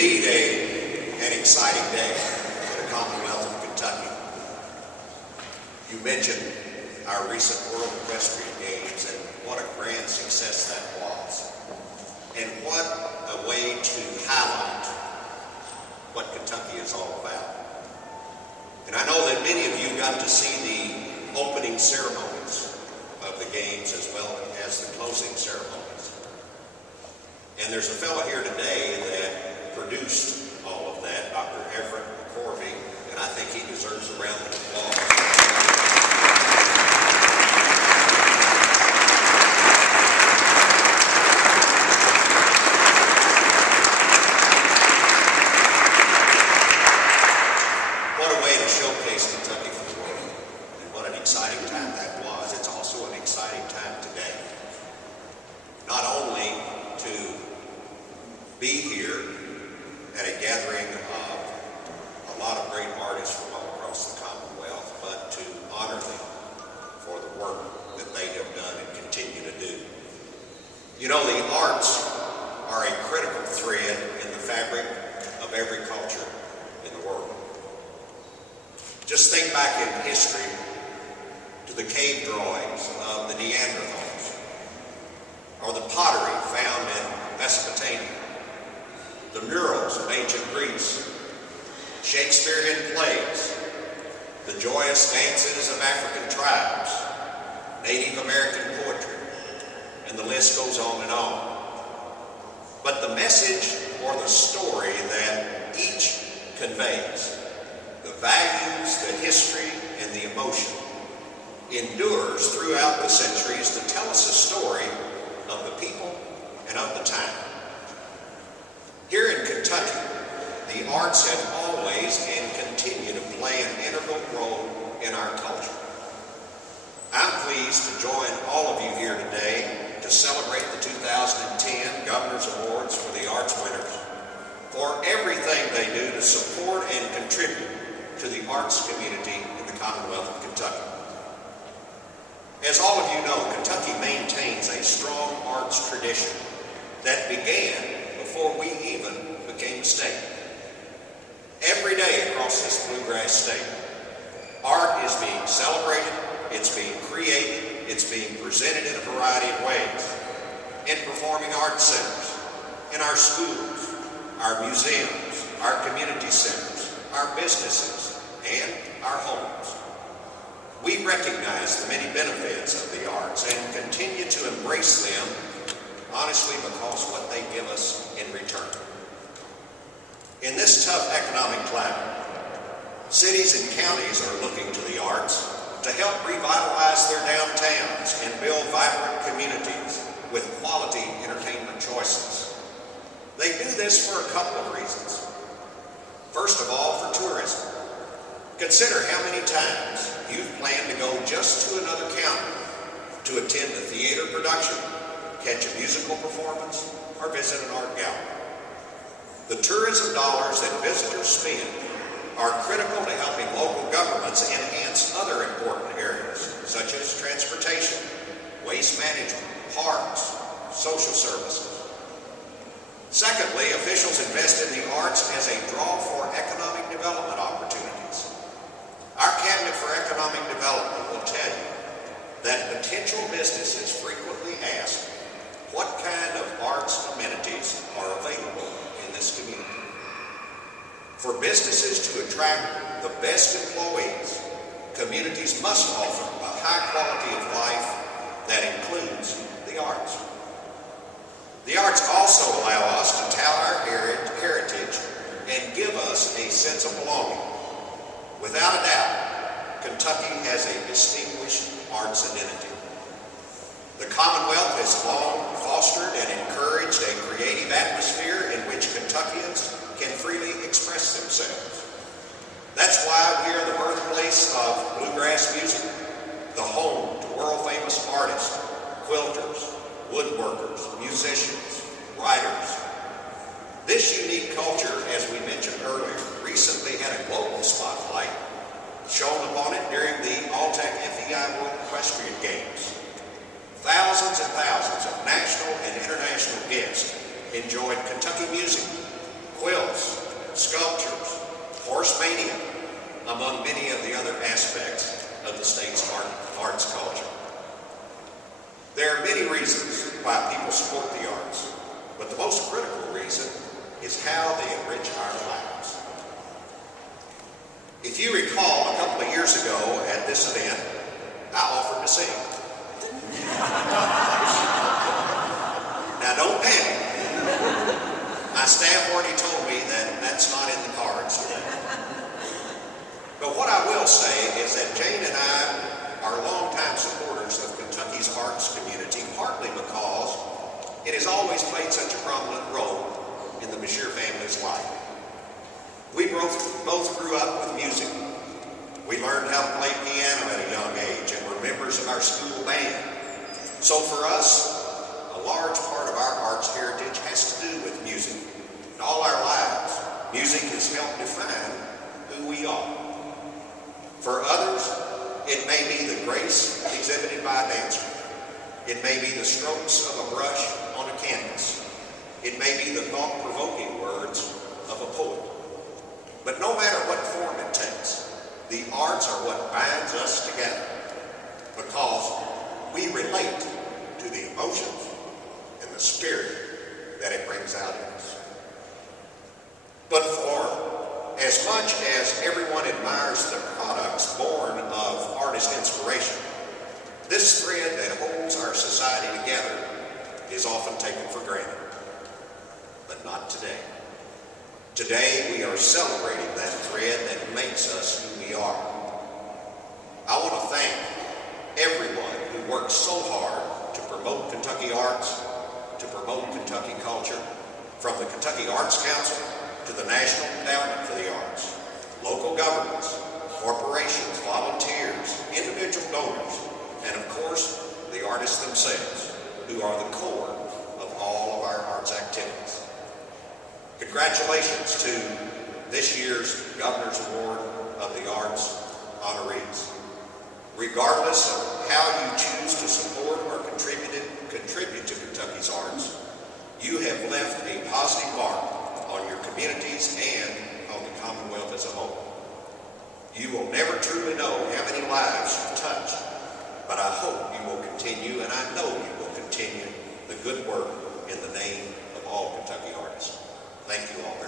indeed an exciting day for the Commonwealth of Kentucky. You mentioned our recent World Equestrian Games and what a grand success that was. And what a way to highlight what Kentucky is all about. And I know that many of you got to see the opening ceremonies of the games as well as the closing ceremonies. And there's a fellow here today that produced all of that, Dr. Everett Corvey, and I think he deserves a round of applause. What a way to showcase Kentucky for the world, and what an exciting time that was. It's also an exciting time today. Not only to be here at a gathering of a lot of great artists from all across the Commonwealth, but to honor them for the work that they have done and continue to do. You know, the arts are a critical thread in the fabric of every culture in the world. Just think back in history to the cave drawings of the Neanderthals, or the pottery found in Mesopotamia, the murals of ancient Greece, Shakespearean plays, the joyous dances of African tribes, Native American poetry, and the list goes on and on. But the message or the story that each conveys, the values, the history, and the emotion, endures throughout the centuries to tell us a story of the people and of the time. Here in Kentucky, the arts have always and continue to play an integral role in our culture. I'm pleased to join all of you here today to celebrate the 2010 Governor's Awards for the Arts winners for everything they do to support and contribute to the arts community in the Commonwealth of Kentucky. As all of you know, Kentucky maintains a strong arts tradition that began before we even became a state. Every day across this bluegrass state, art is being celebrated, it's being created, it's being presented in a variety of ways. In performing arts centers, in our schools, our museums, our community centers, our businesses, and our homes. We recognize the many benefits of the arts and continue to embrace them, honestly, because what they give us in return. In this tough economic climate, cities and counties are looking to the arts to help revitalize their downtowns and build vibrant communities with quality entertainment choices. They do this for a couple of reasons. First of all, for tourism. Consider how many times you've planned to go just to another county to attend a theater production, catch a musical performance, or visit an art gallery. The tourism dollars that visitors spend are critical to helping local governments enhance other important areas, such as transportation, waste management, parks, social services. Secondly, officials invest in the arts as a draw for economic development opportunities. Our Cabinet for Economic Development will tell you that potential businesses frequently ask what kind of arts amenities are available in this community. For businesses to attract the best employees, communities must offer a high quality of life that includes the arts. The arts also allow us to tell our heritage and give us a sense of belonging. Without a doubt, Kentucky has a distinguished arts identity. The Commonwealth has long fostered and encouraged a creative atmosphere in which Kentuckians can freely express themselves. That's why we are the birthplace of bluegrass music, the home to world-famous artists, quilters, woodworkers, musicians, writers. This unique culture, as we mentioned earlier, recently had a global spotlight shone upon it during the All-Tech FEI World Equestrian Games. Thousands and thousands of national and international guests enjoyed Kentucky music, quilts, among many of the other aspects of the state's arts culture. There are many reasons why people support the arts, but the most critical reason is how they enrich our lives. If you recall, a couple of years ago at this event, I offered to sing. Now don't panic. My staff already told me that that's not in the cards today. But what I will say is that Jane and I are longtime supporters of Kentucky's arts community, partly because it has always played such a prominent role in the Beshear family's life. We both grew up with music. We learned how to play piano at a young age and were members of our school band. So for us, a large part of our arts heritage has to do with music. In all our lives, music has helped define who we are. For others, it may be the grace exhibited by a dancer. It may be the strokes of a brush on a canvas. It may be the thought-provoking words of a poet. But no matter what form it takes, the arts are what binds us together because we relate to the emotions and the spirit that it brings out in us. But for as much as everyone admires the products born of artist inspiration, this thread that holds our society together is often taken for granted. But not today. Today we are celebrating that thread that makes us who we are. I want to thank everyone who works so hard to promote Kentucky arts, to promote Kentucky culture, from the Kentucky Arts Council to the National Endowment for the Arts, local governments, corporations, volunteers, individual donors, and of course, the artists themselves, who are the core of all of our arts activities. Congratulations to this year's Governor's Award of the Arts honorees. Regardless of how you choose to support or contribute to Kentucky's arts, you have left a positive mark on your communities and on the Commonwealth as a whole. You will never truly know how many lives you've touched, but I hope you will continue, and I know you will continue, the good work in the name of all Kentucky artists. Thank you all very much.